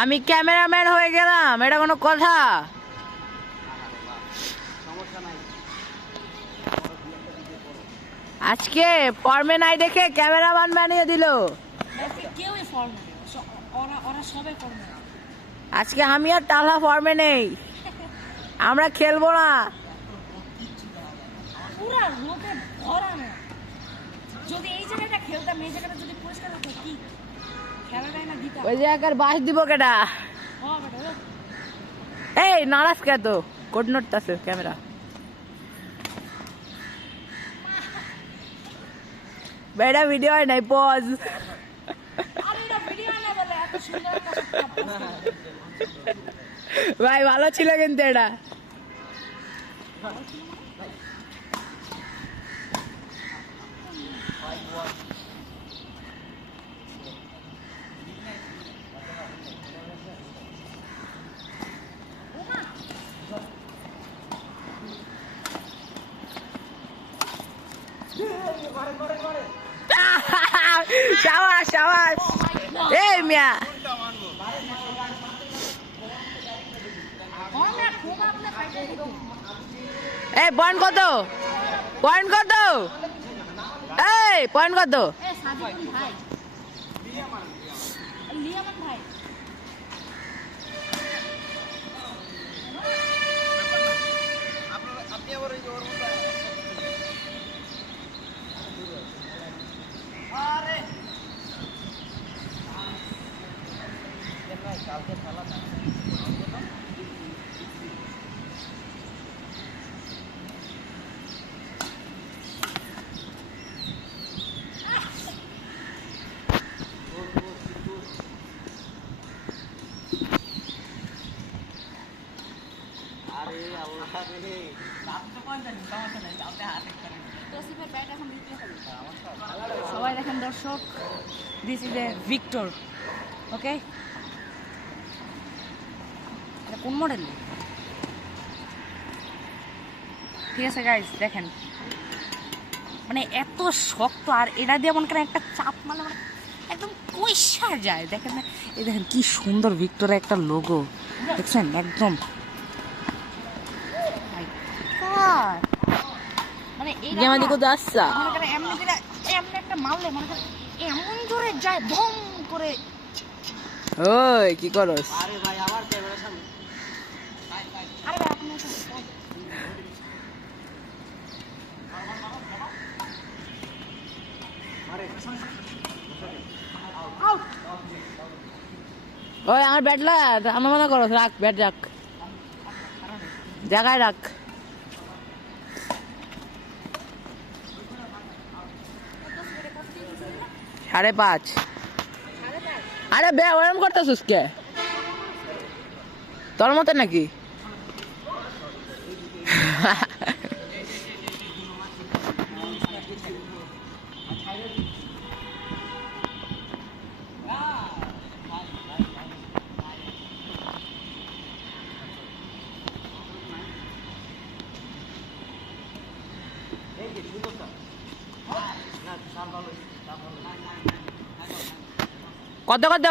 আমি ক্যামেরাম্যান হয়ে গেলাম, এটা কোনো কথা? আজকে ফর্মে নাই দেখে ক্যামেরাম্যান বানিয়ে দিল। আজকে আমি আর টালা ফর্মে নেই, আমরা খেলবো না। ওই জায়গার বাস দিব কেটা? এই নারাজ কে তো কোড নড়তাছে ক্যামেরা। বেটা ভিডিও হয় নাই, পজ। ভাই ভালো ছিল কিন্তু এটা। সাবাস সাবাস। এই মিয়া এই পয়েন্ট কত? পয়েন্ট কত? এই পয়েন্ট কত? কালকে খেলা না সবাই দেখেন দর্শক, দিস ইজ এ ভিক্টর। ওকে, এটা কোন মডেল? ঠিক আছে গাইস, দেখেন মানে এত শক্ত, আর এটা দিয়ে মনে করেন একটা চাপ মানে একদম কইসা যায়। দেখেন না, এই দেখেন কি সুন্দর ভিক্টরের একটা লোগো দেখছেন, একদম মানে এমনি একটা মারলে মনে করেন এমন জোরে যায় ধম করে। ওই কি করস? আরে ভাই আবার ক্যামেরার সামনে। আরে ভাই আপনি ওই আমার ব্যাটলা আমার মনে করো, রাখ ব্যাট, রাখ জায়গায় রাখ। সাড়ে পাঁচ। আরে বে ওরম করতেছিস কে? তোর মতে নাকি? কত কত?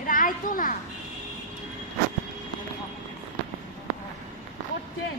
এটা আইতো না করছেন।